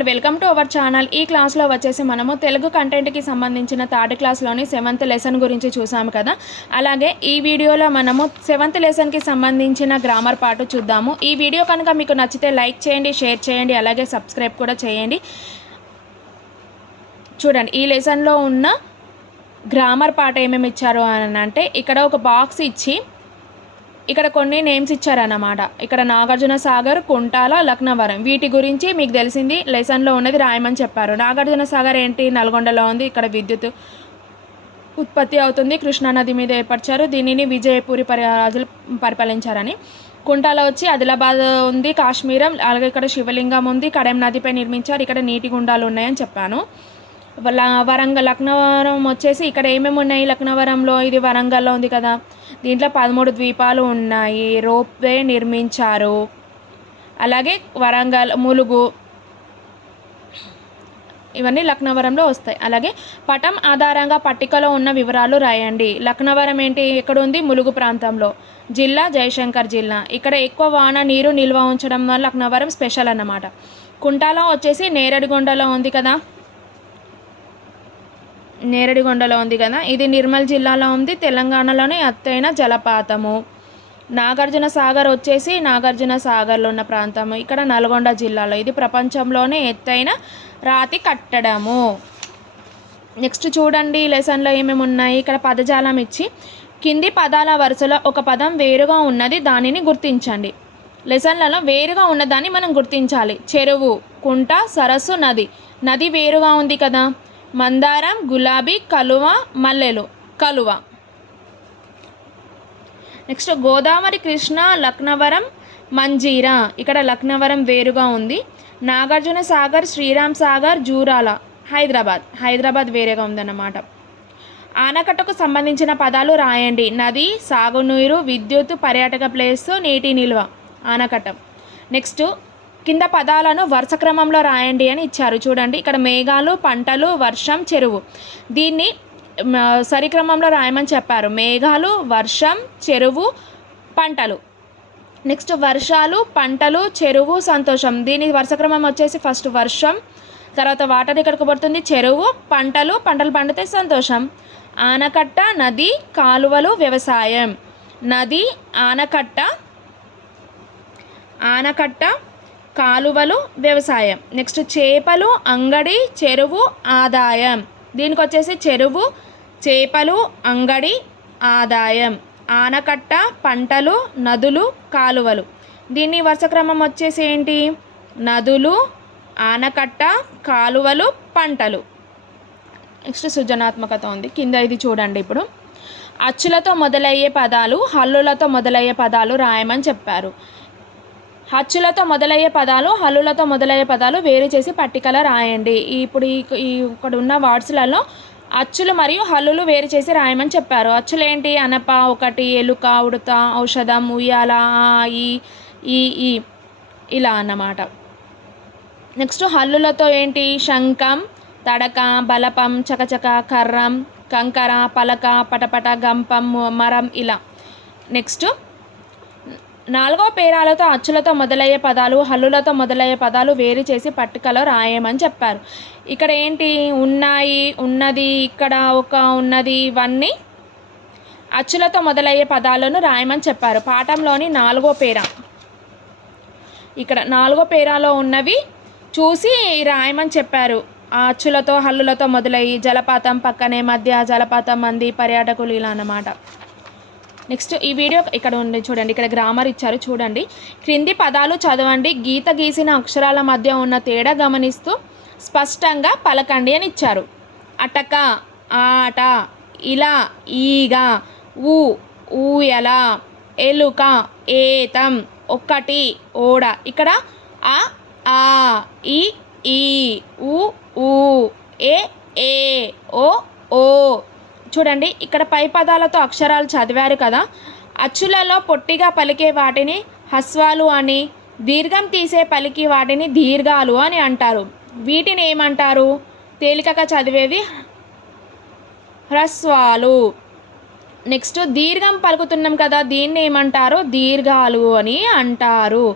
Channel, welcome to our channel. ఈ క్లాస్లో వచ్చేసి మనము తెలుగు కంటెంట్కి సంబంధించిన థర్డ్ క్లాస్లోని 7th లెసన్ గురించి చూసాము కదా. అలాగే ఈ వీడియోలో మనము 7th లెసన్కి సంబంధించిన గ్రామర్ పార్ట్ చూద్దాము. ఈ వీడియో కనుక మీకు నచ్చితే లైక్ చేయండి, షేర్ చేయండి, అలాగే సబ్స్క్రైబ్ కూడా చేయండి. చూడండి ఈ లెసన్లో ఉన్న గ్రామర్ పార్ట్ ఏమేమి ఇచ్చారు అని అంటే, ఇక్కడ ఒక బాక్స్ ఇచ్చి ఇక్కడ కొన్ని నేమ్స్ ఇచ్చారన్నమాట. ఇక్కడ నాగార్జున సాగర్, కుంటాల, లక్నవరం, వీటి గురించి మీకు తెలిసింది లెసన్లో ఉన్నది రాయమని చెప్పారు. నాగార్జున సాగర్ ఏంటి, నల్గొండలో ఉంది. ఇక్కడ విద్యుత్ ఉత్పత్తి అవుతుంది, కృష్ణానది మీద ఏర్పరిచారు. దీనిని విజయపూరి రాజులు పరిపాలించారని. కుంటాల వచ్చి ఆదిలాబాద్ ఉంది, కాశ్మీరం. అలాగే ఇక్కడ శివలింగం ఉంది, కడెం నదిపై నిర్మించారు. ఇక్కడ నీటి గుండాలు ఉన్నాయని చెప్పాను. వరంగల్, లక్నవరం వచ్చేసి ఇక్కడ ఏమేమి ఉన్నాయి లక్నవరంలో, ఇది వరంగల్లో ఉంది కదా. దీంట్లో 13 ద్వీపాలు ఉన్నాయి, రోప్వే నిర్మించారు. అలాగే వరంగల్, ములుగు, ఇవన్నీ లక్నవరంలో వస్తాయి. అలాగే పటం ఆధారంగా పట్టికలో ఉన్న వివరాలు రాయండి. లక్నవరం ఏంటి, ఎక్కడ ఉంది, ములుగు ప్రాంతంలో. జిల్లా జయశంకర్ జిల్లా. ఇక్కడ ఎక్కువ వాన నీరు నిల్వ ఉంచడం వల్ల లక్నవరం స్పెషల్ అన్నమాట. కుంటాల వచ్చేసి నేరడిగొండలో ఉంది కదా, ఇది నిర్మల్ జిల్లాలో ఉంది, తెలంగాణలోని ఎత్తైన జలపాతము. నాగార్జున సాగర్ వచ్చేసి నాగార్జున సాగర్లో ఉన్న ప్రాంతము, ఇక్కడ నల్గొండ జిల్లాలో. ఇది ప్రపంచంలోనే ఎత్తైన రాతి కట్టడము. నెక్స్ట్ చూడండి లెసన్లో ఏమేమి ఉన్నాయి. ఇక్కడ పదజాలం ఇచ్చి కింది పదాల వరుసలో ఒక పదం వేరుగా ఉన్నది, దానిని గుర్తించండి. లెసన్లలో వేరుగా ఉన్నదాన్ని మనం గుర్తించాలి. చెరువు, కుంట, సరస్సు, నది. నది వేరుగా ఉంది కదా. మందారం, గులాబీ, కలువ, మల్లెలు, కలువ. నెక్స్ట్ గోదావరి, కృష్ణ, లక్నవరం, మంజీరా. ఇక్కడ లక్నవరం వేరుగా ఉంది. నాగార్జున సాగర్, శ్రీరామ్ సాగర్, జూరాల, హైదరాబాద్ వేరేగా ఉందన్నమాట. ఆనకట్టకు సంబంధించిన పదాలు రాయండి. నది, సాగునీరు, విద్యుత్, పర్యాటక ప్లేస్, నీటి నిల్వ, ఆనకట్ట. నెక్స్ట్ కింద పదాలను వరుస క్రమంలో రాయండి అని ఇచ్చారు. చూడండి ఇక్కడ మేఘాలు, పంటలు, వర్షం, చెరువు. దీన్ని సరిక్రమంలో రాయమని చెప్పారు. మేఘాలు, వర్షం, చెరువు, పంటలు. నెక్స్ట్ వర్షాలు, పంటలు, చెరువు, సంతోషం. దీని వరుస క్రమం వచ్చేసి ఫస్ట్ వర్షం, తర్వాత వాటర్ ఇక్కడికి పడుతుంది, చెరువు, పంటలు పండితే సంతోషం. ఆనకట్ట, నది, కాలువలు, వ్యవసాయం. నది, ఆనకట్ట, కాలువలు, వ్యవసాయం. నెక్స్ట్ చేపలు, అంగడి, చెరువు, ఆదాయం. దీనికి వచ్చేసి చెరువు, చేపలు, అంగడి, ఆదాయం. ఆనకట్ట, పంటలు, నదులు, కాలువలు. దీని వరుస క్రమం వచ్చేసి ఏంటి, నదులు, ఆనకట్ట, కాలువలు, పంటలు. నెక్స్ట్ సృజనాత్మకత ఉంది కింద. ఇది చూడండి. ఇప్పుడు అచ్చులతో మొదలయ్యే పదాలు, హల్లులతో మొదలయ్యే పదాలు రాయమని చెప్పారు. అచ్చులతో మొదలయ్యే పదాలు, హల్లులతో మొదలయ్యే పదాలు వేరు చేసి పట్టికలో రాయండి. ఇప్పుడు ఇక్కడ ఉన్న వర్డ్స్లలో అచ్చులు మరియు హల్లులు వేరు చేసి రాయమని చెప్పారు. అచ్చులు ఏంటి, అనప, ఒకటి, ఎలుక, ఉడత, ఔషధం, ఉయ్యాల, ఈ ఇలా అన్నమాట. నెక్స్ట్ హల్లులతో ఏంటి, శంఖం, తడక, బలపం, చకచక, కర్రం, కంకర, పలక, పటపట, గంపం, మరం, ఇలా. నెక్స్ట్ 4వ పేరాలతో అచ్చులతో మొదలయ్యే పదాలు, హల్లులతో మొదలయ్యే పదాలు వేరు చేసి పట్టికలో రాయమని చెప్పారు. ఇక్కడ ఏంటి, ఉన్నాయి, ఉన్నది, ఇక్కడ ఒక ఉన్నది, ఇవన్నీ అచ్చులతో మొదలయ్యే పదాలను రాయమని చెప్పారు. పాఠంలోని 4వ పేరా, ఇక్కడ 4వ పేరాలో ఉన్నవి చూసి రాయమని చెప్పారు. ఆ అచ్చులతో హల్లులతో మొదలయ్యి జలపాతం పక్కనే, మధ్య జలపాతం, మంది, పర్యాటకులు, ఇలా అన్నమాట. నెక్స్ట్ ఈ వీడియో ఇక్కడ ఉంది చూడండి. ఇక్కడ గ్రామర్ ఇచ్చారు చూడండి. క్రింది పదాలు చదవండి, గీత గీసిన అక్షరాల మధ్య ఉన్న తేడా గమనిస్తూ స్పష్టంగా పలకండి అని ఇచ్చారు. అటక, ఆట, ఇలా, ఈగ, ఊయల, ఎలుక, ఏతం, ఒకటి, ఓడ. ఇక్కడ ఆ, ఈ, ఊ, ఏ, ఓ. చూడండి ఇక్కడ పై పదాలతో అక్షరాలు చదివారు కదా. అచ్చులలో పొట్టిగా పలికే వాటిని హస్వాలు అని, దీర్ఘం తీసే పలికి వాటిని దీర్ఘాలు అని అంటారు. వీటిని ఏమంటారు, తేలికగా చదివేవి హ్రస్వాలు. నెక్స్ట్ దీర్ఘం పలుకుతున్నాం కదా, దీన్ని ఏమంటారు, దీర్ఘాలు అని అంటారు.